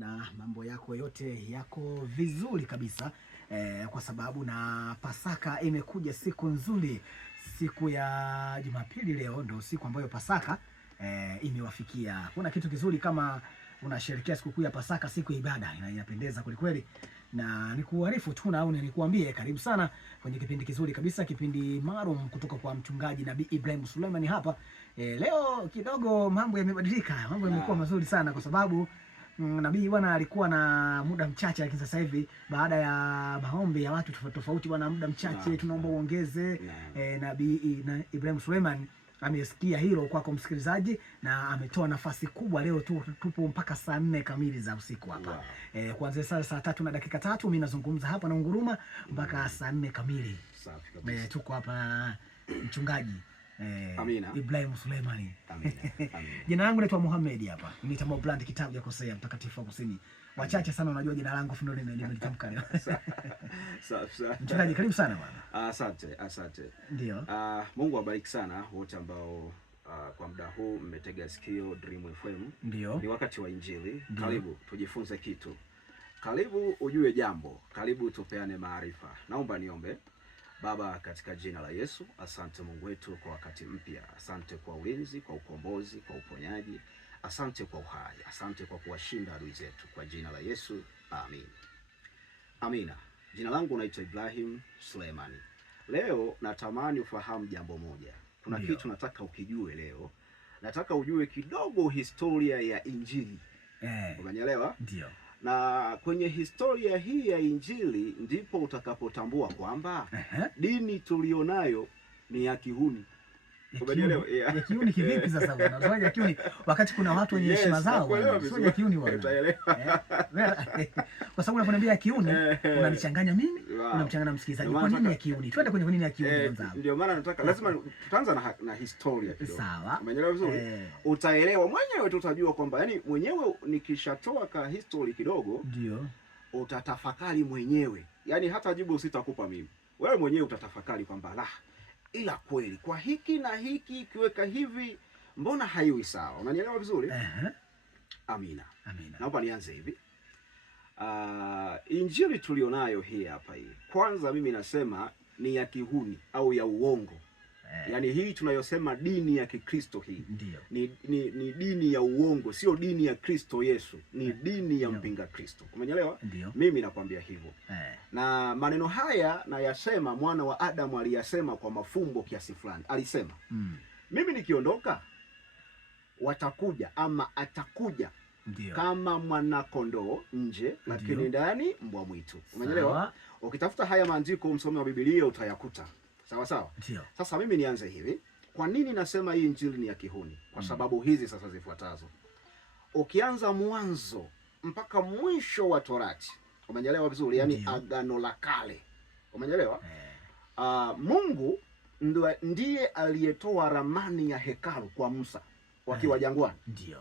na mambo yako yote yako vizuri kabisa kwa sababu na Pasaka imekuja siku nzuri, siku ya Jumapili. Leo ndio siku ambayo Pasaka imewafikia. Kuna kitu kizuri kama unasherehekea sikukuu ya Pasaka, siku ya ibada, inapendeza kweli kweli. Na nikuarifu tu au nikuambie karibu sana kwenye kipindi kizuri kabisa, kipindi maalum kutoka kwa mchungaji Nabii Ibrahim Suleiman hapa. Leo kidogo mambo yamebadilika, mambo yamekuwa mazuri sana kwa sababu Nabii bwana alikuwa na muda mchache, lakini sasa hivi baada ya maombi ya watu tofauti tofauti, bwana muda mchache tunaomba uongeze. Nabii Ibrahim Suleiman amesikia hilo kwako msikilizaji, na ametoa nafasi kubwa. Leo tupo mpaka saa 4 kamili za usiku hapa. Kuanzia saa 3 na dakika 3 mimi nazungumza hapa na unguruma mpaka saa 4 kamili. Safi kabisa. Tuko hapa mchungaji Ibrahim Suleiman. Jina langu naitwa Mohamed hapa. Nitambua brand kitabu ya kosea mtakatifu wa kusini. Wachache sana unajua jina langu ndio nimelitamka leo. Safi. Mchungaji karibu sana bwana. Asante. Ndio. Mungu awabariki sana wote ambao kwa muda huu mmetega sikio Dream FM. Ndio. Ni wakati wa Injili. Ndiyo. Karibu tujifunze kitu. Karibu ujue jambo. Karibu tupeane maarifa. Naomba niombe. Baba, katika jina la Yesu, asante Mungu wetu kwa wakati mpya. Asante kwa ulinzi, kwa ukombozi, kwa uponyaji. Asante kwa uhai. Asante kwa kuwashinda adui zetu. Kwa jina la Yesu, amin. Amina. Jina langu naitwa Ibrahim Suleiman. Leo natamani ufahamu jambo moja. Kuna kitu nataka ukijue leo. Nataka ujue kidogo historia ya Injili. Unanielewa? Ndio. Na kwenye historia hii ya Injili ndipo utakapotambua kwamba dini tulionayo ni ya kihuni. Umenielewa? Ya kihuni kivipi sasa bwana? Unajua ya kihuni wakati kuna watu wenye heshima zao bwana. Sio ya kihuni bwana. Utaelewa. Kwa sababu unaponiambia ya kihuni unanichanganya mimi, unamchanganya msikilizaji. Kwa nini ya kihuni? Twende kwenye nini ya kihuni kwanza. Ndio maana nataka lazima tutaanza na historia kidogo. Sawa. Umenielewa vizuri? Utaelewa mwenyewe, tutajua kwamba yani mwenyewe nikishatoa ka history kidogo ndio utatafakari mwenyewe. Yani hata jibu sitakupa mimi. Wewe mwenyewe utatafakari kwamba ila kweli kwa hiki na hiki kiweka hivi mbona haiwi sawa. Unanielewa vizuri? Amina. Naomba nianze hivi. Injili tulionayo hii hapa hii. Kwanza mimi nasema ni ya kihuni au ya uongo. Yaani hii tunayosema dini ya Kikristo hii. Ni dini ya uongo, sio dini ya Kristo Yesu. Ni dini ya mpinga Kristo. Umeelewa? Mimi nakwambia hivyo. Na maneno haya nayasema mwana wa Adamu aliyasema kwa mafumbo kiasi fulani. Alisema, mimi nikiondoka watakuja ama atakuja kama mwana kondoo nje, lakini ndani mbwa mwitu. Umeelewa? Ukitafuta haya maandiko msomi wa Biblia utayakuta. Sawa. Sasa mimi nianze hivi. Kwa nini nasema hii Injili ni ya kihuni? Kwa sababu hizi sasa zifuatazo. Ukianza mwanzo mpaka mwisho wa Torati. Umeelewa vizuri? Yaani Agano la Kale. Umeelewa? Mungu ndiye aliyetoa ramani ya hekalu kwa Musa wakiwa jangwani.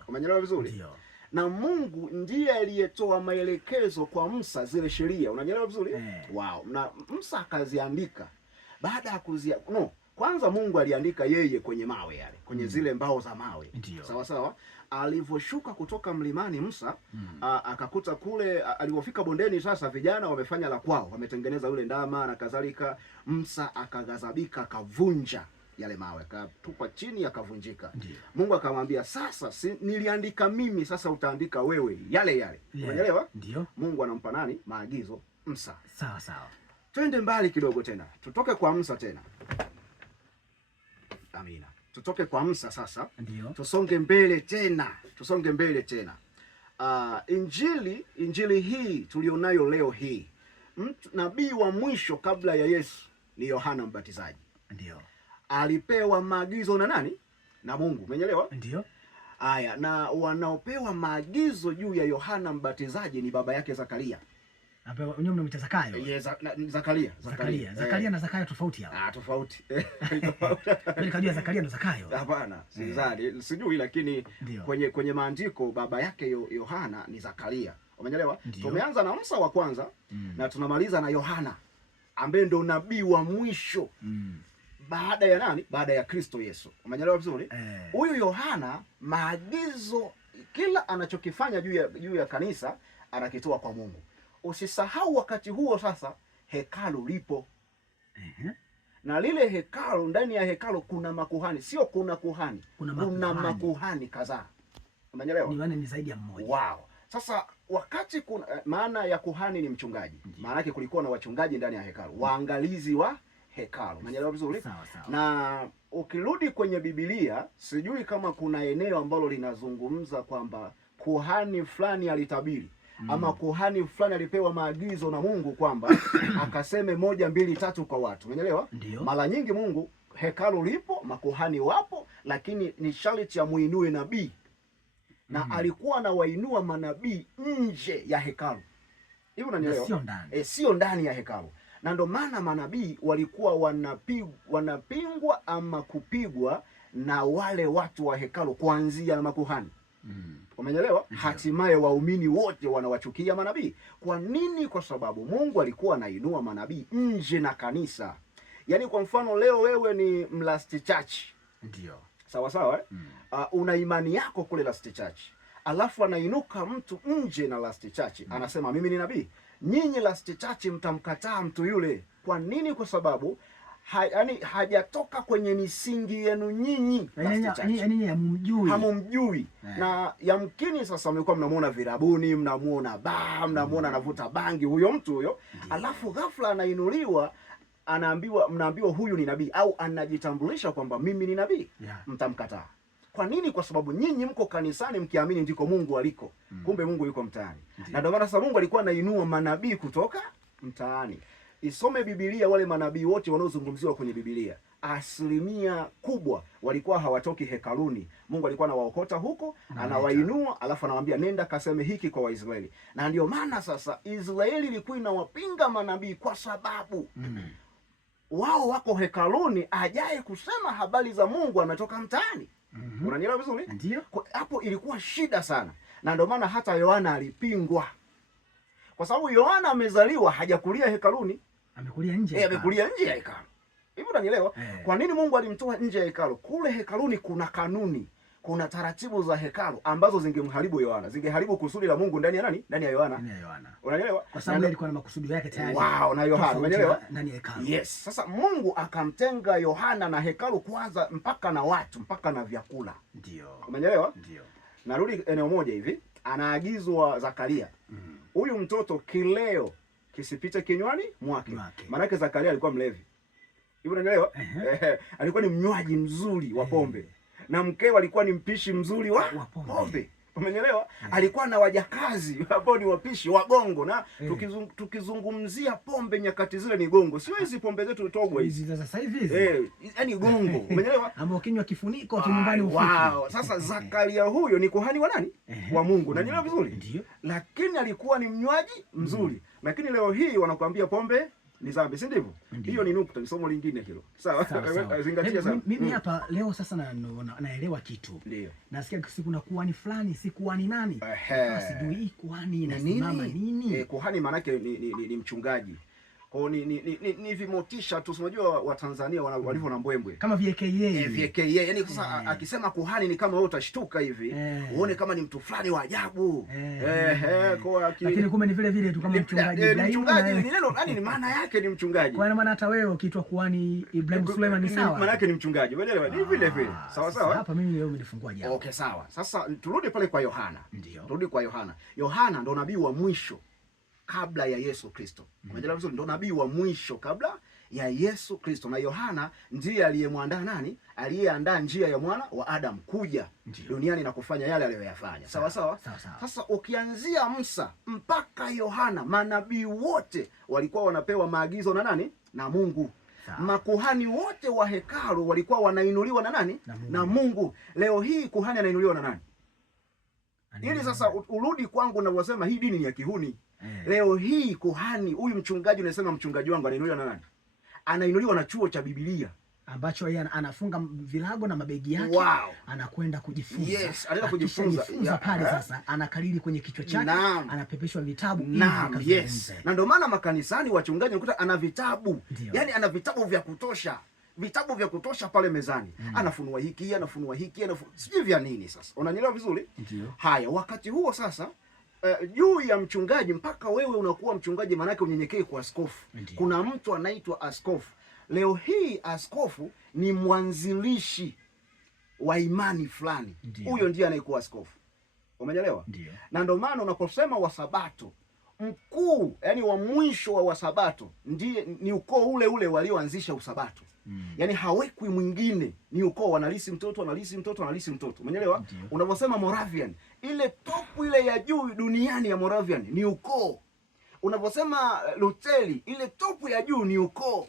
Umeelewa vizuri? Na Mungu ndiye aliyetoa maelekezo kwa Musa zile sheria. Unanielewa vizuri? Wow. Na Musa akaziandika. Baada ya kwanza Mungu aliandika yeye kwenye mawe yale, kwenye zile mbao za mawe. Sawa. Alivyoshuka kutoka mlimani Musa, akakuta kule alipofika bondeni sasa vijana wamefanya la kwao, wametengeneza yule ndama na kadhalika. Musa akaghadhabika, akavunja yale mawe, akatupa chini akavunjika. Mungu akamwambia, sasa niliandika mimi, sasa utaandika wewe yale. Umeelewa? Mungu anampa nani maagizo? Musa. Sawa. Twende mbali kidogo tena. Tutoke kwa Musa tena. Amina. Tutoke kwa Musa sasa. Tusonge mbele tena. Injili hii tulionayo leo hii. Nabii wa mwisho kabla ya Yesu ni Yohana Mbatizaji. Alipewa maagizo na nani? Na Mungu. Umeelewa? Aya, na wanaopewa maagizo juu ya Yohana Mbatizaji ni baba yake Zakaria. Hapo unyo mnamwita Zakayo. Zakaria. Zakaria na Zakayo tofauti hapo. Tofauti. Mimi kajua Zakaria ndo Zakayo. Hapana, sijui lakini kwenye maandiko baba yake Yohana ni Zakaria. Umeelewa? Tumeanza na Musa wa kwanza na tunamaliza na Yohana ambaye ndo nabii wa mwisho. Baada ya nani? Baada ya Kristo Yesu. Umeelewa vizuri? Huyu Yohana maagizo kila anachokifanya juu ya kanisa anakitoa kwa Mungu. Usisahau wakati huo sasa hekalu lipo. Na lile hekalu, ndani ya hekalu kuna makuhani, sio kuna kuhani, kuna makuhani kadhaa. Umeelewa? Ni zaidi ya mmoja. Wow. Sasa wakati kuna maana ya kuhani ni mchungaji. Maana yake kulikuwa na wachungaji ndani ya hekalu, waangalizi wa hekalu. Umeelewa vizuri? Sawa sawa. Na ukirudi kwenye Biblia, sijui kama kuna eneo ambalo linazungumza kwamba kuhani fulani alitabiri ama kuhani fulani alipewa maagizo na Mungu kwamba akaseme 1 2 3 kwa watu. Umeelewa? Mara nyingi Mungu, hekalu lipo, makuhani wapo, lakini ni sharti ya muinue nabii. Na alikuwa na wainua manabii nje ya hekalu. Hivi unanielewa? Sio ndani. Sio ndani ya hekalu. Na ndio maana manabii walikuwa wanapingwa ama kupigwa na wale watu wa hekalu kuanzia na makuhani. Umeelewa? Hatimaye waumini wote wanawachukia manabii. Kwa nini? Kwa sababu Mungu alikuwa anainua manabii nje na kanisa. Yaani kwa mfano leo wewe ni Mlast Church. Ndio. Sawa sawa una imani yako kule Last Church. Alafu anainuka mtu nje na Last Church. Anasema mimi ni nabii. Nyinyi Last Church mtamkataa mtu yule. Kwa nini? Kwa sababu hajatoka kwenye misingi yenu nyinyi. Yaani hamumjui. Na yamkini sasa mlikuwa mnamuona virabuni, mnamuona mnamuona anavuta bangi huyo mtu huyo. Alafu ghafla anainuliwa, mnaambiwa huyu ni nabii au anajitambulisha kwamba mimi ni nabii. Mtamkataa. Kwa nini? Kwa sababu nyinyi mko kanisani mkiamini ndiko Mungu aliko. Kumbe Mungu yuko mtaani. Na ndio maana sasa Mungu alikuwa anainua manabii kutoka mtaani. Isome Biblia, wale manabii wote wanaozungumziwa kwenye Biblia, asilimia kubwa walikuwa hawatoki hekaluni. Mungu alikuwa anawaokota huko, anawainua, alafu anawaambia nenda kaseme hiki kwa Waisraeli. Na ndio maana sasa Israeli ilikuwa inawapinga manabii kwa sababu wao wako hekaluni, ajaye kusema habari za Mungu ametoka mtaani. Unanielewa vizuri? Ndio. Hapo ilikuwa shida sana. Na ndio maana hata Yohana alipingwa. Kwa sababu Yohana amezaliwa hajakulia hekaluni, amekulia nje. Amekulia nje ya hekalu. Hivi unanielewa? Kwa nini Mungu alimtoa nje ya hekalu? Kule hekaluni kuna kanuni, kuna taratibu za hekalu ambazo zingemharibu Yohana, zingeharibu kusudi la Mungu ndani ya nani? Ndani ya Yohana. Unanielewa? Kwa sababu alikuwa na makusudi yake tayari. Na Yohana, unanielewa? Ndani ya hekalu. Yes. Sasa Mungu akamtenga Yohana na hekalu kwanza, mpaka na watu, mpaka na vyakula. Ndio. Umeelewa? Ndio. Narudi eneo moja hivi, anaagizwa Zakaria. Huyu mtoto kileo kisipite kinywani mwake. Maana yake Zakaria alikuwa mlevi. Hivi unaelewa? Alikuwa ni mnywaji mzuri wa pombe. Na mkewe alikuwa ni mpishi mzuri wa pombe. Umeelewa? Alikuwa na wajakazi ambao ni wapishi wa gongo. Na tukizungumzia pombe nyakati zile ni gongo. Sio hizi pombe zetu togwa hizi za sasa hivi. Yaani gongo. Umeelewa? Ambao kinywa kifuniko tu nyumbani ufiki. Sasa Zakaria huyo ni kuhani wa nani? Wa Mungu. Na nielewa vizuri? Ndio. Lakini alikuwa ni mnywaji mzuri. Lakini leo hii wanakuambia pombe ni dhambi, si ndivyo? Hiyo ni nukta, ni somo lingine hilo. Sawa. Zingatia sana. Mimi hapa leo sasa naelewa kitu. Ndio. Nasikia siku na kuhani fulani, si kuhani nani? Sijui kuhani inasimama nini? Kuhani maana yake ni mchungaji. Kwa ni vimotisha tu. Unajua Watanzania walivyo na mbwembwe. Kama VKA. VKA. Yaani sasa akisema kuhani ni kama wewe utashtuka hivi. Uone kama ni mtu fulani wa ajabu. Lakini kumbe ni vile vile tu kama mchungaji Ibrahim. Mchungaji ni neno, yani ni maana yake ni mchungaji. Kwa maana hata wewe ukiitwa kuhani Ibrahim Suleiman ni sawa. Maana yake ni mchungaji. Umeelewa? Ni vile vile. Sawa sawa. Hapa mimi leo umenifungua jambo. Okay, sawa. Sasa turudi pale kwa Yohana. Ndio. Turudi kwa Yohana. Yohana ndo nabii wa mwisho kabla ya Yesu Kristo. Umeelewa vizuri? Ndo nabii wa mwisho kabla ya Yesu Kristo. Na Yohana ndiye aliyemwandaa nani? Aliyeandaa njia ya mwana wa Adam kuja duniani na kufanya yale aliyoyafanya. Sawa sawa? Sasa ukianzia Musa mpaka Yohana, manabii wote walikuwa wanapewa maagizo na nani? Na Mungu. Makuhani wote wa hekalu walikuwa wanainuliwa na nani? Na Mungu. Leo hii kuhani anainuliwa na nani? Ili sasa urudi kwangu na wasema hii dini ni ya kihuni. Leo hii kuhani, huyu mchungaji unasema mchungaji wangu anainuliwa na nani? Anainuliwa na chuo cha Biblia ambacho yeye anafunga vilago na mabegi yake. Anakwenda kujifunza. Yes, anaenda kujifunza pale sasa anakalili kwenye kichwa chake, anapepeshwa vitabu yes. Na ndio maana makanisani wachungaji unakuta ana vitabu. Yaani ana vitabu vya kutosha. vitabu vya kutosha pale mezani. Anafunua hiki, sijui vya nini sasa. Unanielewa vizuri? Ndio. Haya, wakati huo sasa juu ya mchungaji, mpaka wewe unakuwa mchungaji, maana yake unyenyekee kwa askofu. Kuna mtu anaitwa askofu. Leo hii askofu ni mwanzilishi wa imani fulani. Huyo ndiye anaikuwa askofu. Umeelewa? Na ndio maana unaposema Wasabato, mkuu, yani wa mwisho wa Wasabato ni ukoo ule ule walioanzisha usabato. Yani hawekwi mwingine, ni ukoo, wanalisi mtoto. Umeelewa? Unaposema Moravian, ile top ile ya juu duniani ya Moravian ni ukoo. Unaposema Lutheri, ile top ya juu ni ukoo.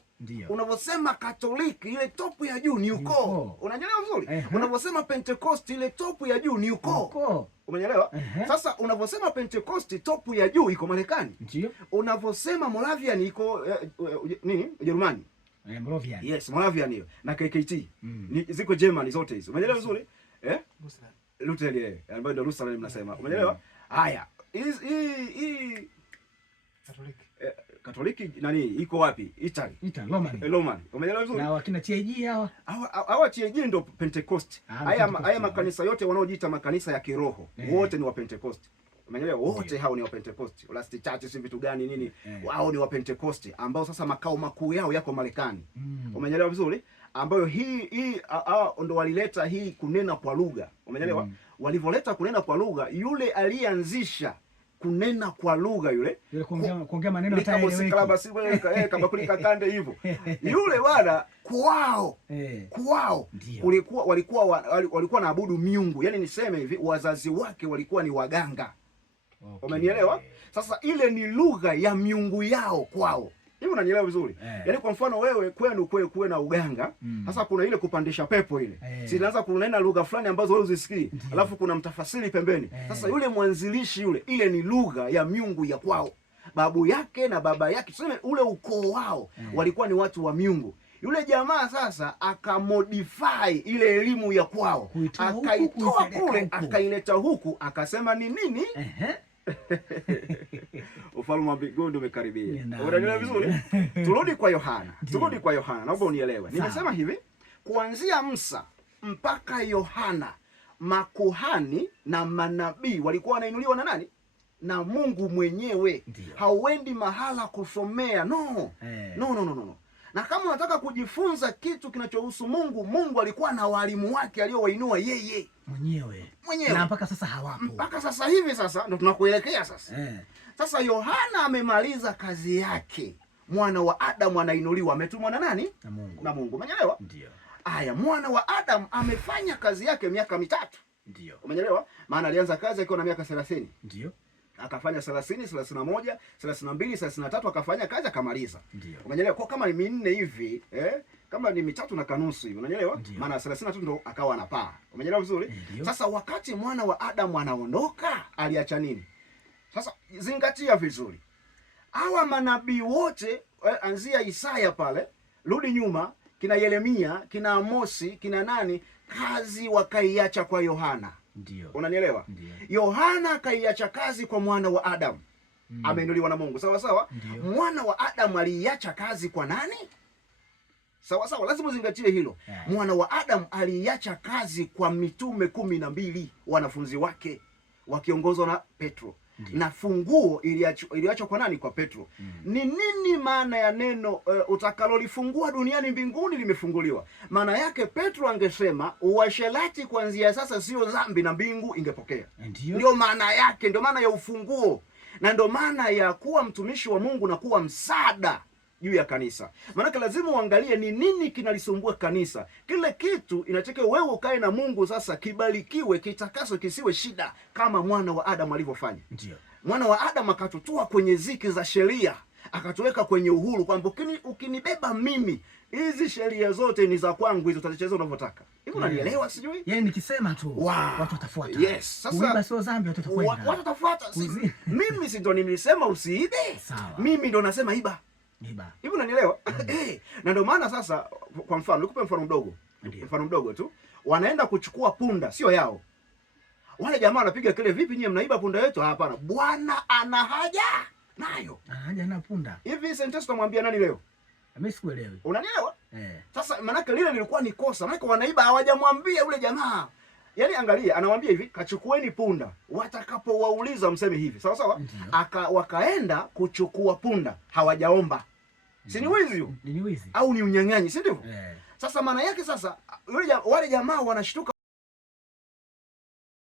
Unaposema Katoliki, ile top ya juu ni ukoo. Unanielewa vizuri? Unaposema Pentecost, ile top ya juu ni ukoo. Umeelewa? Sasa unaposema Pentecost, top ya juu iko Marekani. Unaposema Moravian iko nini? Ujerumani. Moravian. Yes, Moravian hiyo. Na KKT. Ziko Germany zote hizo. Umeelewa vizuri? Lutheri, ambayo ndio Lutheran mnasema. Umeelewa? Haya. Hii Katoliki nani iko wapi? Italy, Roman. Umeelewa vizuri? Na wakina TAG hawa TAG ndio Pentecost. Haya makanisa yote wanaojiita makanisa ya kiroho, wote ni wa Pentecost. Umeelewa? Wote hao ni wa Pentecost. Last Church si vitu gani nini? Wao ni wa Pentecost ambao sasa makao makuu yao yako Marekani. Umeelewa vizuri? Ambayo hii ndo walileta hii kunena kwa lugha. Umeelewa? Walivoleta kunena kwa lugha, yule alianzisha kunena kwa lugha yule kuongea maneno hataeleweki kama kulika kande hivyo yule bwana kwao walikuwa naabudu miungu, yani niseme hivi, wazazi wake walikuwa ni waganga. Umenielewa? Sasa ile ni lugha ya miungu yao kwao. Hivi unanielewa vizuri? Yaani kwa mfano wewe kwenu kuwe na uganga, sasa kuna ile kupandisha pepo ile. Sinaanza kunena lugha fulani ambazo wewe uzisikii. Alafu kuna mtafasiri pembeni. Sasa yule mwanzilishi yule, ile ni lugha ya miungu ya kwao. Babu yake na baba yake, tuseme ule ukoo wao walikuwa ni watu wa miungu. Yule jamaa sasa akamodify ile elimu ya kwao. Akaitoa kule, akaileta huku, akasema ni nini? Ufalme wa mbinguni umekaribia. Unaelewa vizuri? Turudi kwa Yohana. Naomba unielewe. Nimesema hivi, kuanzia Musa mpaka Yohana, makuhani na manabii walikuwa wanainuliwa na nani? Na Mungu mwenyewe. Hauendi mahala kusomea. No. Na kama unataka kujifunza kitu kinachohusu Mungu, Mungu alikuwa na walimu wake aliowainua yeye mwenyewe. Na mpaka sasa hawapo. Mpaka sasa hivi sasa ndio tunakuelekea sasa. Sasa Yohana amemaliza kazi yake. Mwana wa Adamu anainuliwa, ametumwa na nani? Na Mungu. Umeelewa? Ndio. Haya, mwana wa Adamu amefanya kazi yake miaka 3. Ndio. Umeelewa? Maana alianza kazi akiwa na miaka 30. Ndio. Akafanya 30, 31, 32, 33 akafanya kazi akamaliza. Ndio. Umeelewa? Kwa kama ni 4 hivi, kama ni 3 na kanusu hivi, unanielewa? Maana 33 ndo akawa anapaa. Umeelewa vizuri? Sasa wakati mwana wa Adamu anaondoka, aliacha nini? Sasa zingatia vizuri. Hawa manabii wote, anzia Isaya pale, rudi nyuma, kina Yeremia, kina Amosi, kina nani, kazi wakaiacha kwa Yohana. Ndio. Unanielewa? Yohana kaiacha kazi kwa mwana wa Adamu. Ameinuliwa na Mungu. Sawa sawa? Mwana wa Adamu aliacha kazi kwa nani? Sawa sawa, lazima uzingatie hilo. Mwana wa Adamu aliacha kazi kwa mitume 12, wanafunzi wake wakiongozwa na Petro. Na funguo iliachwa kwa nani? Kwa Petro. Ni nini maana ya neno utakalolifungua duniani mbinguni limefunguliwa? Maana yake Petro angesema uasherati kuanzia sasa sio dhambi na mbingu ingepokea. Ndio maana yake, ndio maana ya ufunguo. Na ndio maana ya kuwa mtumishi wa Mungu na kuwa msaada juu ya kanisa. Maana lazima uangalie ni nini kinalisumbua kanisa. Kile kitu inataka wewe ukae na Mungu sasa, kibarikiwe, kitakaswe, kisiwe shida kama mwana wa Adamu alivyofanya. Ndio. Mwana wa Adamu akatutoa kwenye ziki za sheria, akatuweka kwenye uhuru, kwamba ukinibeba mimi, hizi sheria zote ni za kwangu, hizo utazicheza unavyotaka. Hivi unanielewa sijui? Yaani nikisema tu watu watafuata. Yes. Sasa uiba sio dhambi, watu watafuata. Mimi si ndo nilisema usiibe? Sawa. Mimi ndo nasema iba. Hivi unanielewa? Na ndio maana sasa, kwa mfano nikupe mfano mdogo. Mfano mdogo tu. Wanaenda kuchukua punda sio yao. Wale jamaa wanapiga kile, vipi nyie mnaiba punda yetu? Hapana. Bwana ana haja nayo. Haja na punda. Hivi sentence tunamwambia nani leo? Mimi sikuelewi. Unanielewa? Sasa manake lile lilikuwa ni kosa. Manake wanaiba hawajamwambia yule jamaa. Yaani angalia, anamwambia hivi, kachukueni punda. Watakapowauliza mseme hivi. Sawa sawa? Wakaenda kuchukua punda, hawajaomba. Si ni wizi? Ni wizi. Au ni unyang'anyi, si ndivyo? Sasa maana yake sasa wale jamaa wanashtuka